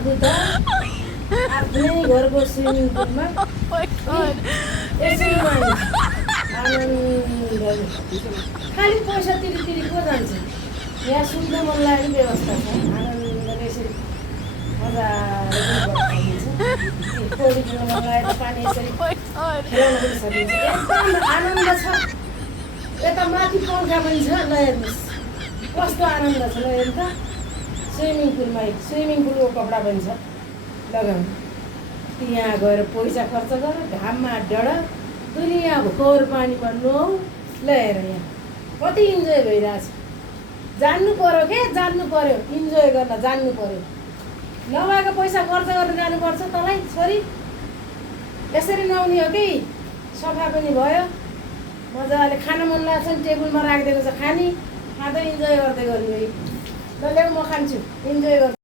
आफू त आफ्नै घरको स्विमिङ पुलमा यसरी मानिस आनन्दले खालि पैसा तिरी को जान्छ यहाँ सुत्न मन लागेको व्यवस्था छ आनन्दले यसरी मजाले पौडी खेल्न मन लागेको पानी यसरी खेलाउन पनि सकिन्छ एकदम आनन्द छ यता माथि पङ्खा पनि छ ल हेर्नुहोस् कस्तो आनन्द छ ल हेर्नु त स्विमिङ पुलको कपडा पनि छ लगाउनु त्यहाँ गएर पैसा खर्च गर घाममा डढ दुनियाँ भोर पानीमा नुहाउ ल हेर यहाँ कति इन्जोय भइरहेछ जान्नु पर्यो के जान्नु पर्यो इन्जोय गर्न जान्नु पर्यो नभएको पैसा खर्च गरेर जानुपर्छ तँलाई छोरी यसरी नआउने हो कि सफा पनि भयो मजाले खान मन लाग्छ नि टेबलमा राखिदिएको छ खाने खाँदै इन्जोय गर्दै गर्ने ल ल्याऊ म खान्छु इन्जोय गर्छु